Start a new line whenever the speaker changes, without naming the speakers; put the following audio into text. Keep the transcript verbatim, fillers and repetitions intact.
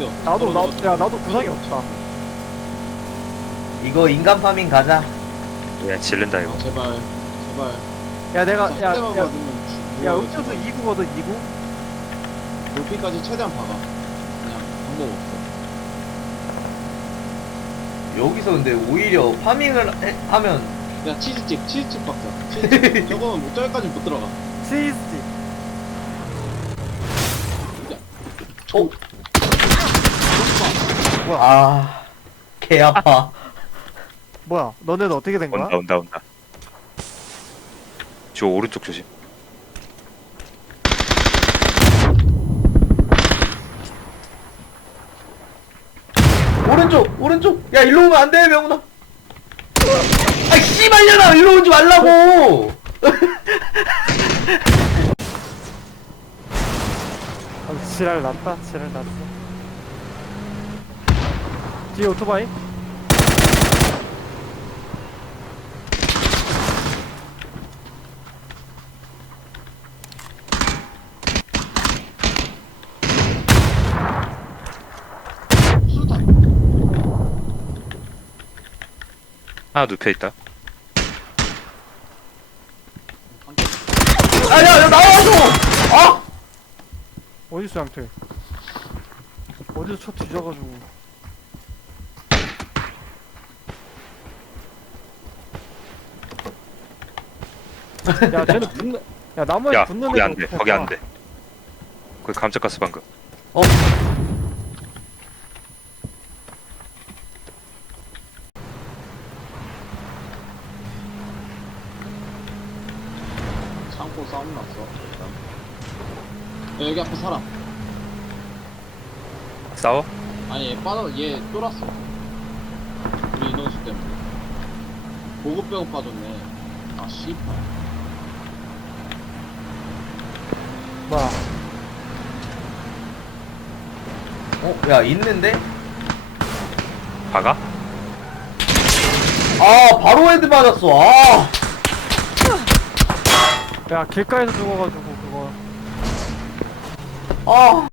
죽여.
나도 나, 야 나도 구상이 없다.
이거 인간 파밍 가자.
야 질른다 이거.
아, 제발, 제발.
야 내가
진짜 한 대만
야야
받으면 죽-
야
뭐야,
음료수
진짜.
이 구거든 이 구.
높이까지 최대한 박아. 그냥 방법 없어.
여기서 근데 오히려 파밍을 해- 하면
야 치즈집, 치즈집 박자. 치즈집. 저거는 뭐 저기까지 못 들어가.
치즈지.
어?
뭐야
아, 개 아파.
뭐야 너네는 어떻게 된 거야?
온다 온다 온다. 저 오른쪽 조심.
오른쪽, 오른쪽. 야, 일로 오면 안 돼, 명훈아. 아, 씨발년아, 일로 오지 말라고.
아, 지랄 났다 지랄 났어. 뒤에 오토바이?
수류탄.
하나 눕혀 있다.
아, 야, 야, 나와줘. 아,
어딨어 양태? 어디서 쳐 뒤져가지고. 야 쟤는 붙는 야 나무에
야
붙는
거기
애가
안 돼.
어떡할까?
거기 안 돼. 거기 감짝가스 방금.
어.
창고 싸움 났어. 일단. 야, 여기 앞에 사람.
싸워?
아니 얘 빠져, 얘 쫄았어. 우리 인원수 때문에. 보급 빼고 빠졌네. 아 씨발.
뭐야?
어, 야, 있는데?
박아?
아, 바로 헤드 맞았어. 아.
야 길가에서 죽어가지고 그거.
아.